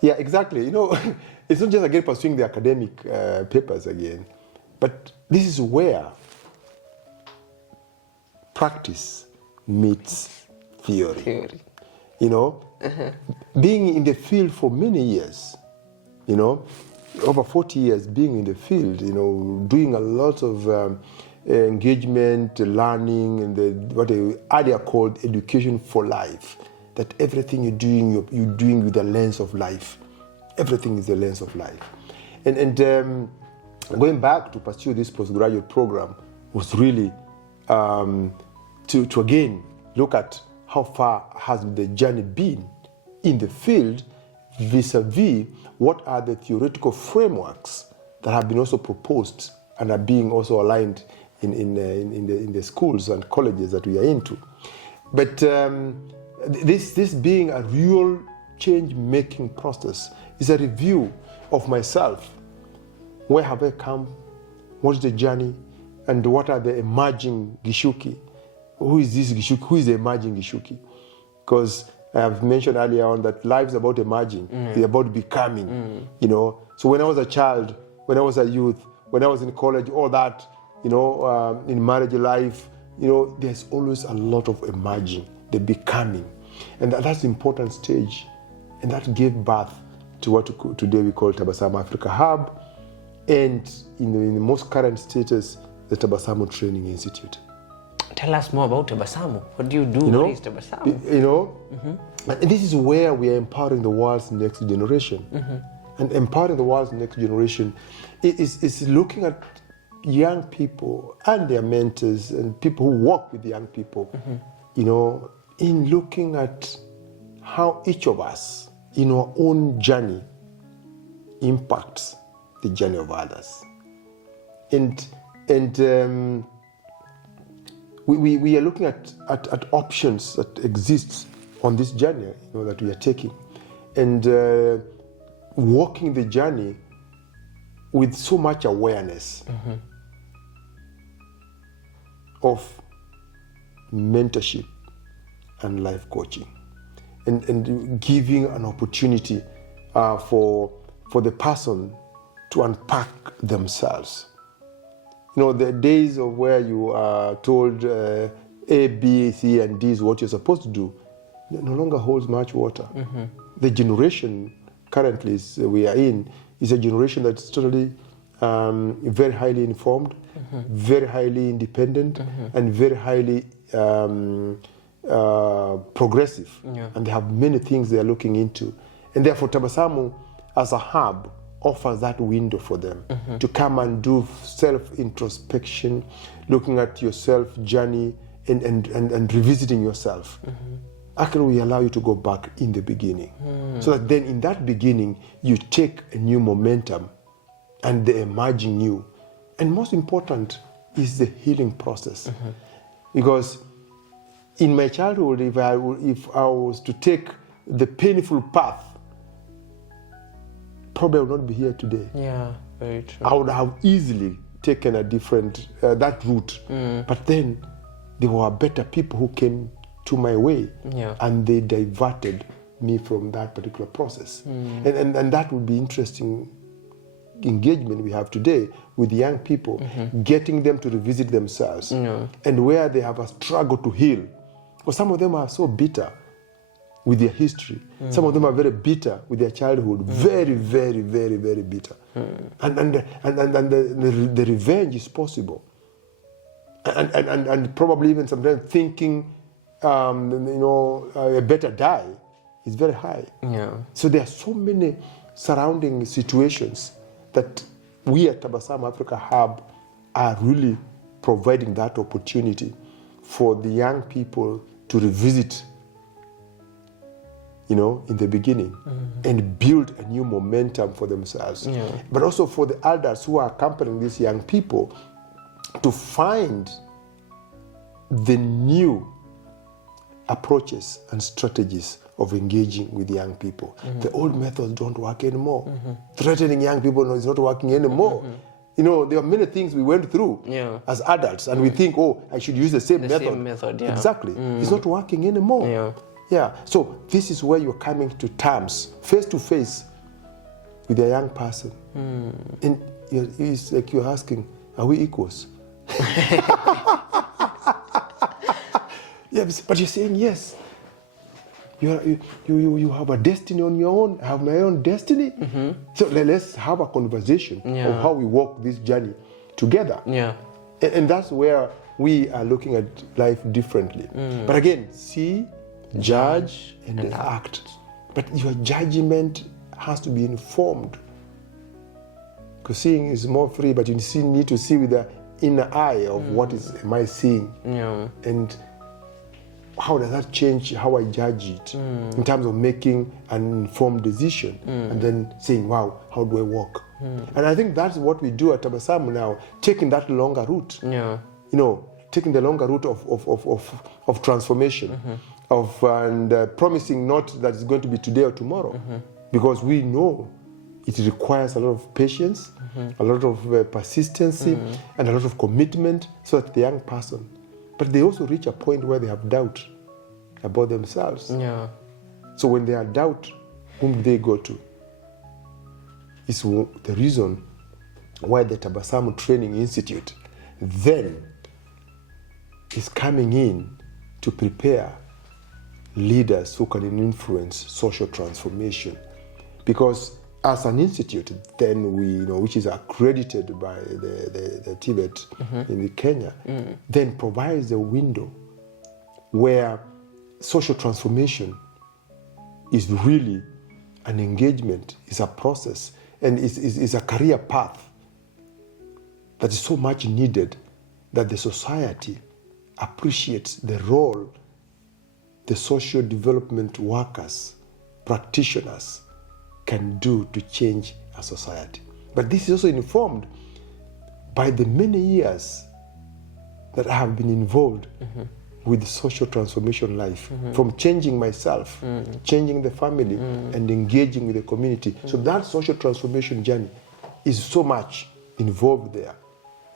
Yeah, exactly. You know, it's not just again pursuing the academic papers again, but this is where practice meets theory. You know, being in the field for many years, you know, over 40 years being in the field, you know, doing a lot of engagement, learning, and what they earlier called education for life. That everything you're doing with the lens of life. Everything is the lens of life. And going back to pursue this postgraduate program was really to again look at how far has the journey been in the field vis-a-vis what are the theoretical frameworks that have been also proposed and are being also aligned in the schools and colleges that we are into. But this being a real change-making process is a review of myself. Where have I come? What is the journey? And what are the emerging Gichuki? Who is this Gichuki? Who is the emerging Gichuki? Because I have mentioned earlier on that life is about emerging. It's about becoming, you know. So when I was a child, when I was a youth, when I was in college, all that, you know, in marriage life, you know, there's always a lot of emerging, the becoming. And that's the important stage. And that gave birth to what today we call Tabasamu Africa Hub, and in the most current status, the Tabasamu Training Institute. Tell us more about Tabasamu. What do you do? What is Tabasamu? You know, and this is where we are empowering the world's next generation. And empowering the world's next generation is looking at young people and their mentors and people who work with young people, you know, in looking at how each of us in our own journey impacts the journey of others. And we are looking at options that exist on this journey, you know, that we are taking, and walking the journey with so much awareness of mentorship and life coaching, and giving an opportunity for the person to unpack themselves. You know, the days of where you are told A, B, C, and D is what you're supposed to do no longer holds much water. The generation currently we are in is a generation that's totally very highly informed, very highly independent, and very highly progressive. And they have many things they are looking into. And therefore Tabasamu as a hub offers that window for them to come and do self-introspection, looking at your self-journey and revisiting yourself. Actually, we allow you to go back in the beginning. So that then in that beginning, you take a new momentum and the emerging new. And most important is the healing process. Because in my childhood, if I was to take the painful path, probably I would not be here today. Yeah, very true. I would have easily taken a different, that route. But then there were better people who came to my way, and they diverted me from that particular process. And that would be interesting engagement we have today with young people, getting them to revisit themselves and where they have a struggle to heal. Because some of them are so bitter with their history. Some of them are very bitter with their childhood, very, very, very, very bitter. And the revenge is possible. And probably even sometimes thinking, a better die is very high. So there are so many surrounding situations that we at Tabasamu Africa Hub are really providing that opportunity for the young people to revisit, in the beginning, and build a new momentum for themselves. But also for the elders who are accompanying these young people to find the new approaches and strategies of engaging with young people. The old methods don't work anymore. Threatening young people is not working anymore. There are many things we went through as adults, and we think, I should use the same method. Same method, Exactly. It's not working anymore. Yeah, so this is where you're coming to terms, face to face, with a young person. And it's like you're asking, are we equals? Yeah, but you're saying yes. You have a destiny on your own. I have my own destiny. So let's have a conversation of how we walk this journey together. Yeah. And that's where we are looking at life differently. But again, see, judge, and act. But your judgment has to be informed. Because seeing is more free, but you need to see with the inner eye of what am I seeing? Yeah. And how does that change how I judge it in terms of making an informed decision and then saying, wow, how do I walk? And I think that's what we do at Tabasamu now, taking that longer route. Yeah. You know, taking the longer route of transformation, and promising not that it's going to be today or tomorrow, because we know it requires a lot of patience, a lot of persistency, and a lot of commitment, so that the young person, but they also reach a point where they have doubt about themselves. Yeah. So when they are doubt, whom do they go to? It's the reason why the Tabasamu Training Institute then is coming in to prepare leaders who can influence social transformation. Because as an institute, then we, which is accredited by the Tibet in Kenya, then provides a window where social transformation is really an engagement, is a process, and is a career path that is so much needed that the society appreciates the role the social development workers, practitioners can do to change a society. But this is also informed by the many years that I have been involved with social transformation life, from changing myself, changing the family, and engaging with the community. So that social transformation journey is so much involved there.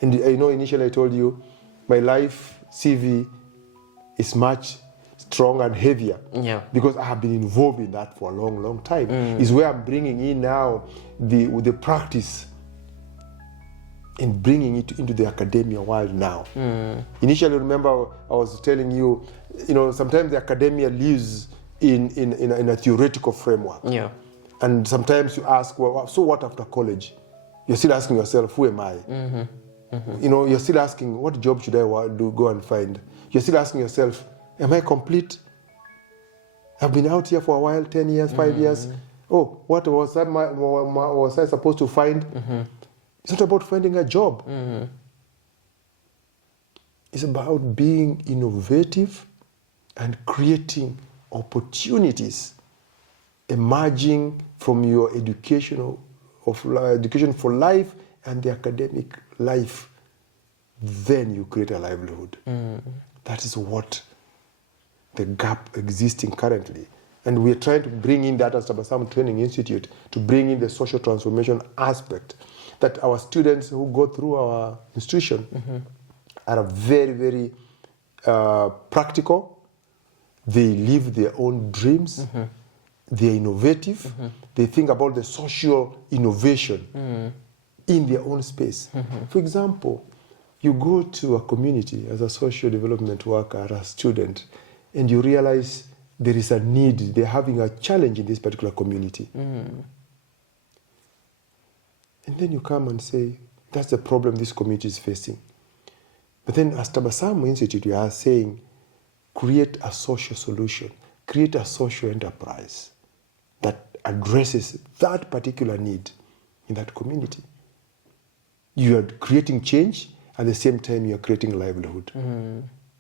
And initially I told you, my life CV is much stronger and heavier, because I have been involved in that for a long, long time. Is where I'm bringing in now the practice and bringing it into the academia world now. Initially, remember I was telling you, sometimes the academia lives in a theoretical framework. Yeah. And sometimes you ask, well, so what after college? You're still asking yourself, who am I? You're still asking, what job should I go and find? You're still asking yourself, am I complete? I've been out here for a while, 10 years, 5 years. Oh, what was I supposed to find? It's not about finding a job. It's about being innovative and creating opportunities emerging from your education for life and the academic life. Then you create a livelihood. That is what the gap existing currently. And we are trying to bring in that as Tabasamu Training Institute, to bring in the social transformation aspect, that our students who go through our institution are very, very practical. They live their own dreams. They're innovative. They think about the social innovation in their own space. For example, you go to a community as a social development worker, a student, and you realize there is a need, they're having a challenge in this particular community. And then you come and say, that's the problem this community is facing. But then as Tabasamu Institute, we are saying, create a social solution, create a social enterprise that addresses that particular need in that community. You are creating change, at the same time you are creating livelihood.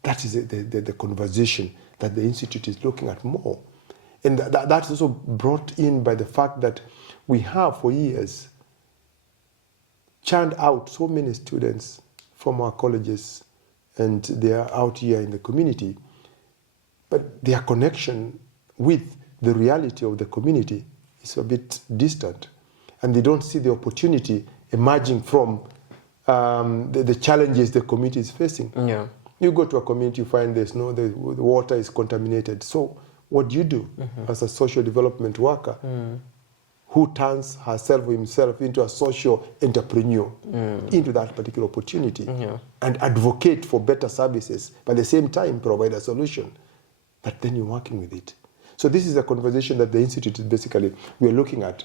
That is the conversation that the Institute is looking at more. And that's also brought in by the fact that we have for years churned out so many students from our colleges, and they are out here in the community, but their connection with the reality of the community is a bit distant, and they don't see the opportunity emerging from the challenges the community is facing. You go to a community, you find the water is contaminated. So what do you do as a social development worker who turns herself or himself into a social entrepreneur into that particular opportunity and advocate for better services, but at the same time provide a solution, that then you're working with it. So this is a conversation that the Institute is basically, we're looking at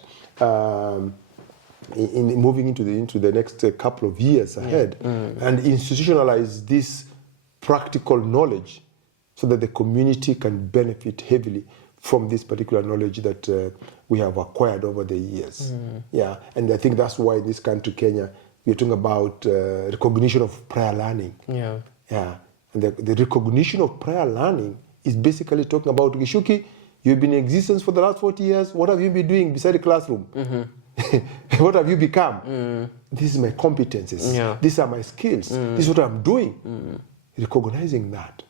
in moving into the next couple of years ahead and institutionalize this practical knowledge so that the community can benefit heavily from this particular knowledge that we have acquired over the years. Yeah, and I think that's why in this country, Kenya, we're talking about recognition of prior learning. Yeah, and the recognition of prior learning is basically talking about, Gichuki, you've been in existence for the last 40 years. What have you been doing beside the classroom? What have you become? This is my competences. These are my skills. This is what I'm doing. Recognizing that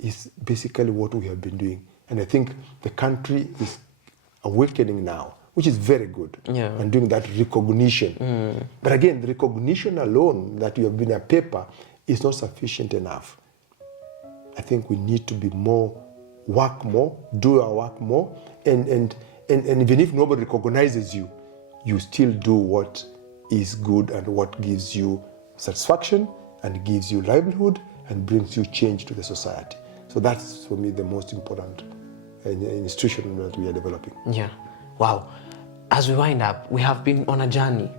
is basically what we have been doing. And I think the country is awakening now, which is very good, and doing that recognition. But again, the recognition alone that you have been a paper is not sufficient enough. I think we need to be more, work more, do our work more, and even if nobody recognizes you, you still do what is good and what gives you satisfaction and gives you livelihood and brings you change to the society. So that's, for me, the most important institution that we are developing. Yeah. Wow. As we wind up, we have been on a journey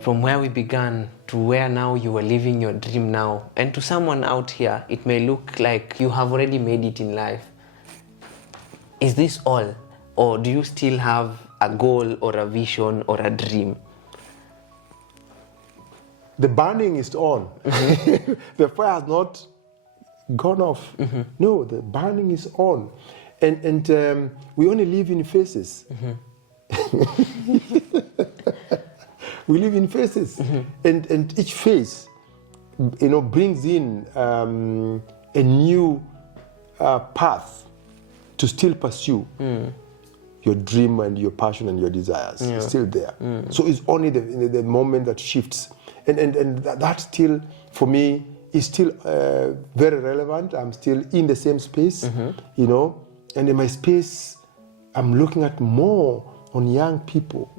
from where we began to where now you are living your dream now. And to someone out here, it may look like you have already made it in life. Is this all? Or do you still have a goal or a vision or a dream? The burning is on. The fire has not gone off. No, the burning is on. And we only live in phases. We live in phases. And each phase, brings in a new path to still pursue your dream and your passion and your desires. It's still there. So it's only the moment that shifts. And that still, for me, is still very relevant. I'm still in the same space, and in my space, I'm looking at more on young people,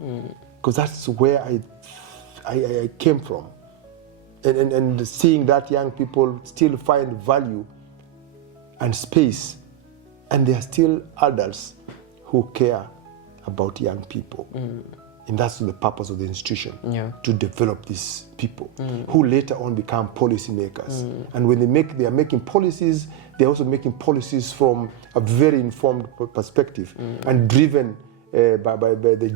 because that's where I came from. And seeing that young people still find value and space, and they are still adults who care about young people. And that's the purpose of the institution, to develop these people who later on become policymakers. And when they are making policies, they're also making policies from a very informed perspective and driven by the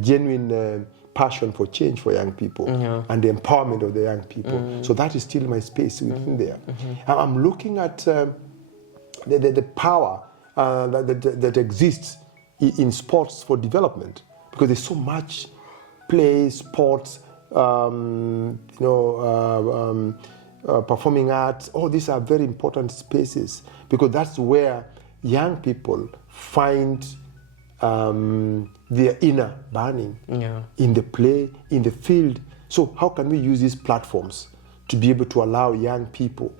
genuine passion for change for young people and the empowerment of the young people. So that is still my space within there. I'm looking at the power that exists in sports for development, because there's so much play, sports, performing arts. All these are very important spaces, because that's where young people find their inner burning in the play, in the field. So how can we use these platforms to be able to allow young people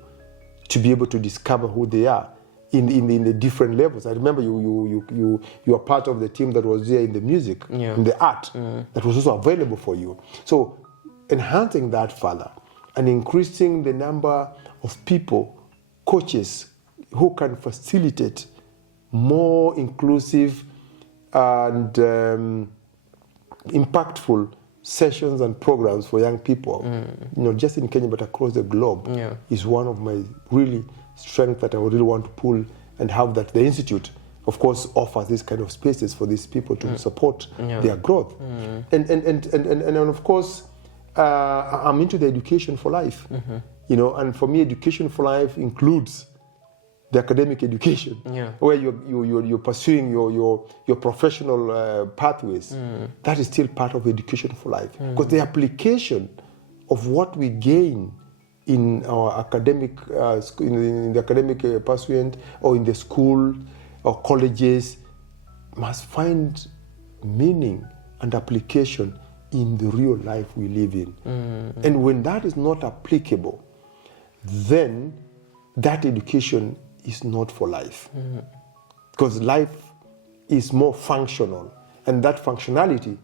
to be able to discover who they are in the different levels? I remember you are part of the team that was there in the music, in the art, that was also available for you. So enhancing that further and increasing the number of people, coaches, who can facilitate more inclusive and impactful sessions and programs for young people, just in Kenya but across the globe, is one of my really strengths that I would really want to pull and have. That the Institute, of course, offers these kind of spaces for these people to support their growth. And of course, I'm into the education for life, and for me, education for life includes the academic education, where you're pursuing your professional pathways. That is still part of education for life, because the application of what we gain in our academic, in the academic pursuit, or in the school or colleges, must find meaning and application in the real life we live in. And when that is not applicable, then that education is not for life. Because life is more functional, and that functionality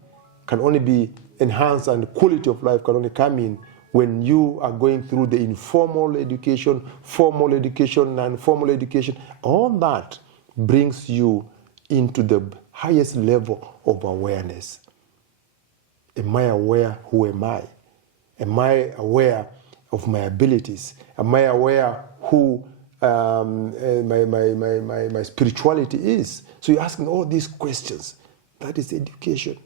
can only be enhanced, and the quality of life can only come in when you are going through the informal education, formal education, non-formal education. All that brings you into the highest level of awareness. Am I aware who am I? Am I aware of my abilities? Am I aware who my spirituality is? So you're asking all these questions. That is education.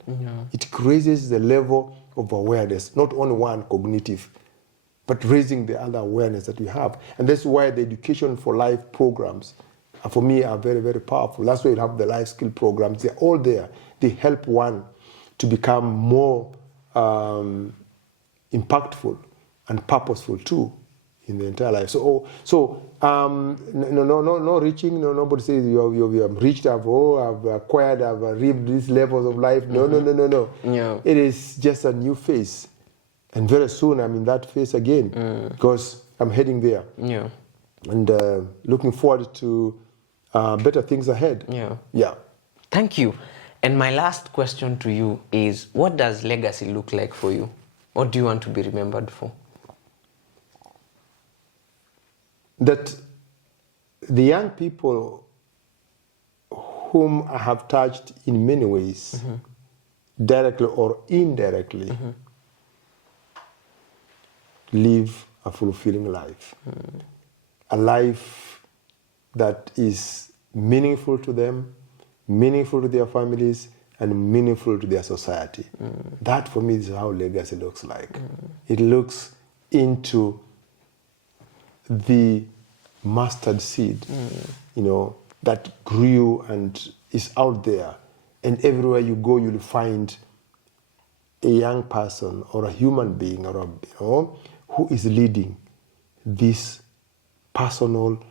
It raises the level of awareness, not only one cognitive, but raising the other awareness that we have. And that's why the Education for Life programs, for me, are very, very powerful. That's why you have the life skill programs. They're all there. They help one to become more impactful and purposeful too in the entire life. No reaching. No, nobody says you have reached. I've acquired. I've reached these levels of life. No. Yeah. It is just a new phase, and very soon I'm in that phase again because I'm heading there. Yeah. And looking forward to better things ahead. Yeah. Thank you. And my last question to you is, what does legacy look like for you? What do you want to be remembered for? That the young people whom I have touched in many ways, directly or indirectly, live a fulfilling life. A life that is meaningful to them, meaningful to their families, and meaningful to their society. That for me is how legacy looks like. It looks into the mustard seed, that grew and is out there. And everywhere you go, you'll find a young person or a human being who is leading this personal,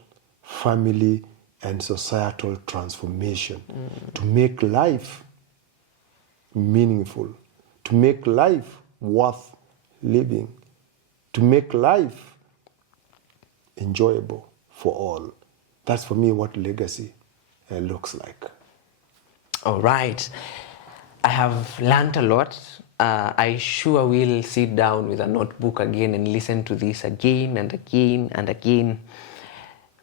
family, and societal transformation to make life meaningful, to make life worth living, to make life enjoyable for all. That's for me what legacy looks like. All right. I have learned a lot. I sure will sit down with a notebook again and listen to this again and again and again.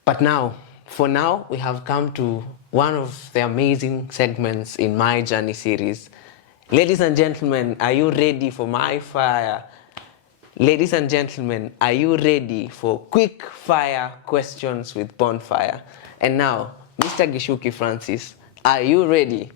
But now, for now, we have come to one of the amazing segments in my journey series. Ladies and gentlemen, are you ready for my fire? Ladies and gentlemen, are you ready for quick fire questions with bonfire? And now, Mr. Gichuki Francis, are you ready?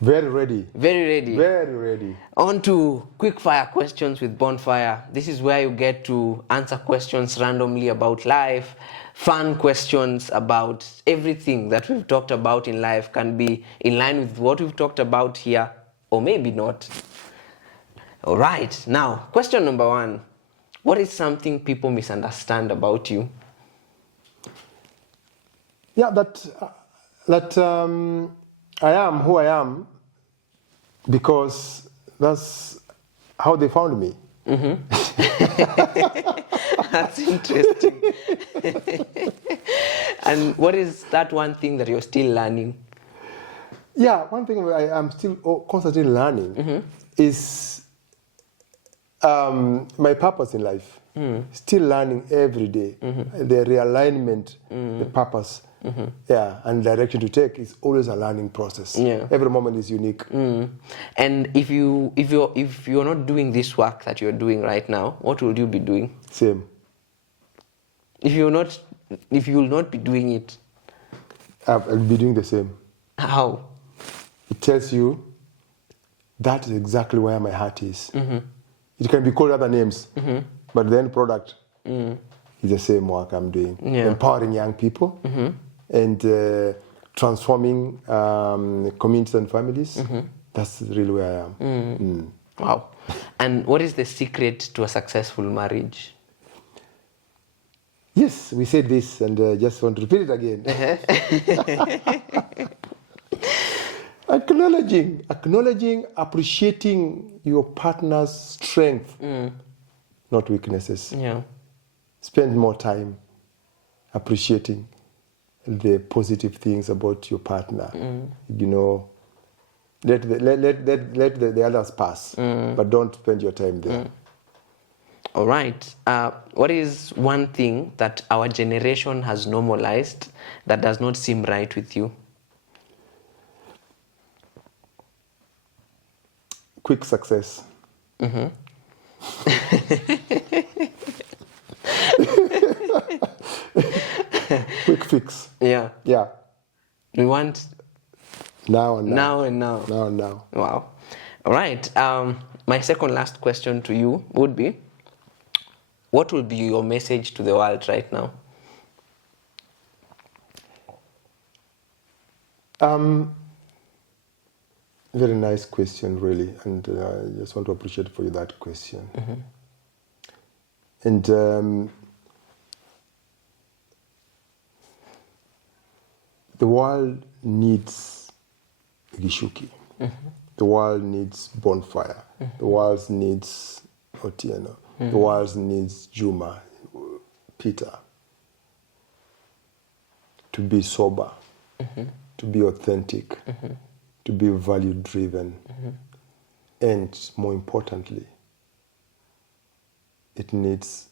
Very ready. Very ready. Very ready. On to quick fire questions with bonfire. This is where you get to answer questions randomly about life, fun questions about everything that we've talked about in life, can be in line with what we've talked about here, or maybe not. All right, now, question number 1. What is something people misunderstand about you? Yeah, that I am who I am because that's how they found me. That's interesting. And what is that one thing that you're still learning? Yeah, one thing I'm still constantly learning is my purpose in life. Still learning every day. The realignment, the purpose, and direction to take is always a learning process. Yeah. Every moment is unique. And if you're not doing this work that you're doing right now, what will you be doing? Same. If you will not be doing it, I'll be doing the same. how? It tells you that is exactly where my heart is. It can be called other names, but the end product is the same work I'm doing. Yeah. Empowering young people and transforming communities and families. That's really where I am. Wow. And what is the secret to a successful marriage? Yes, we said this and just want to repeat it again. Acknowledging, appreciating your partner's strength, not weaknesses. Yeah. Spend more time appreciating the positive things about your partner. You know, let the others pass, but don't spend your time there. All right. What is one thing that our generation has normalized that does not seem right with you? Quick success. Quick fix. Yeah. Yeah. We want Now and now. now and now. Now and now. Wow. All right. My second last question to you would be, what will be your message to the world right now? Very nice question, really, and I just want to appreciate for you that question. And the world needs Gichuki. The world needs Bonfire. The world needs Otieno. The world needs Juma, Peter, to be sober, to be authentic, to be value-driven, and more importantly, it needs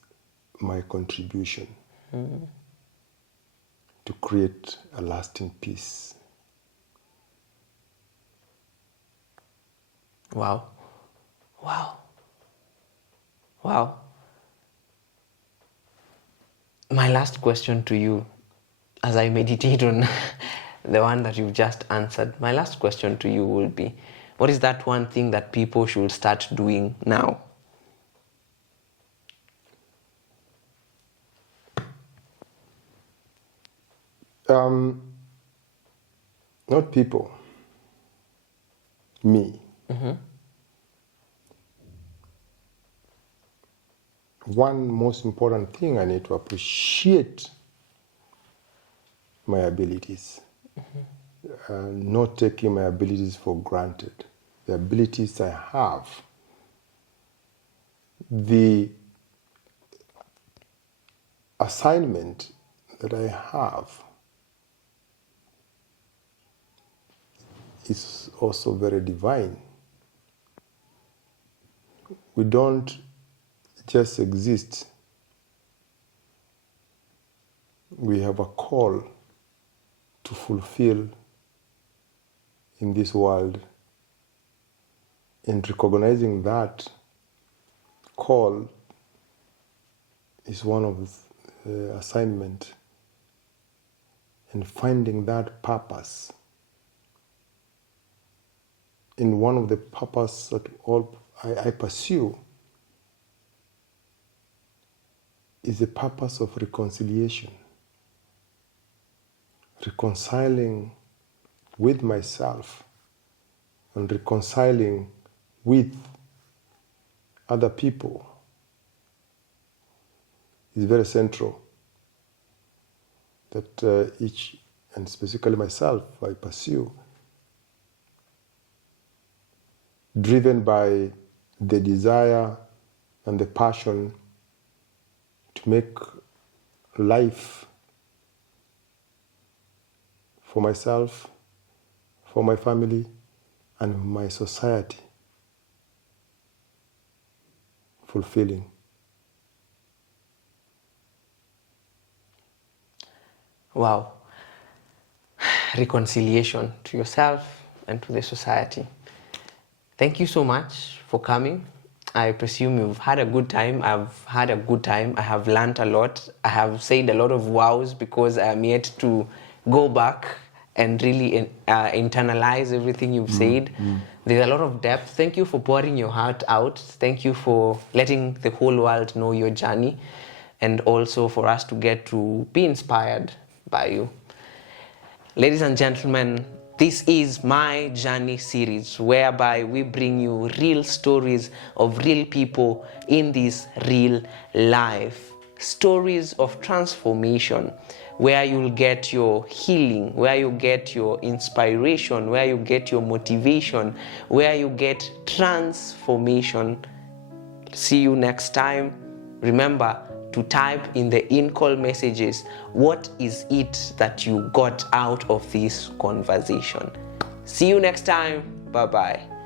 my contribution to create a lasting peace. Wow. Wow. Wow. My last question to you, as I meditate on the one that you've just answered, my last question to you will be, what is that one thing that people should start doing now? Not people, me. One most important thing, I need to appreciate my abilities. Not taking my abilities for granted. The abilities I have, the assignment that I have is also very divine. We don't just exist. We have a call to fulfill in this world, and recognizing that call is one of the assignment, and finding that purpose. In one of the purpose that all I pursue is the purpose of reconciliation. Reconciling with myself and reconciling with other people is very central. That each, and specifically myself, I pursue, driven by the desire and the passion to make life for myself, for my family, and my society fulfilling. Wow. Reconciliation to yourself and to the society. Thank you so much for coming. I presume you've had a good time. I've had a good time. I have learned a lot. I have said a lot of wows because I am yet to go back and really internalize everything you've said. There's a lot of depth. Thank you for pouring your heart out. Thank you for letting the whole world know your journey, and also for us to get to be inspired by you. Ladies and gentlemen, this is My Journey series, whereby we bring you real stories of real people in this real life. Stories of transformation, where you'll get your healing, where you get your inspiration, where you get your motivation, where you get transformation. See you next time. Remember, to type in the in-call messages what is it that you got out of this conversation. See you next time. Bye-bye.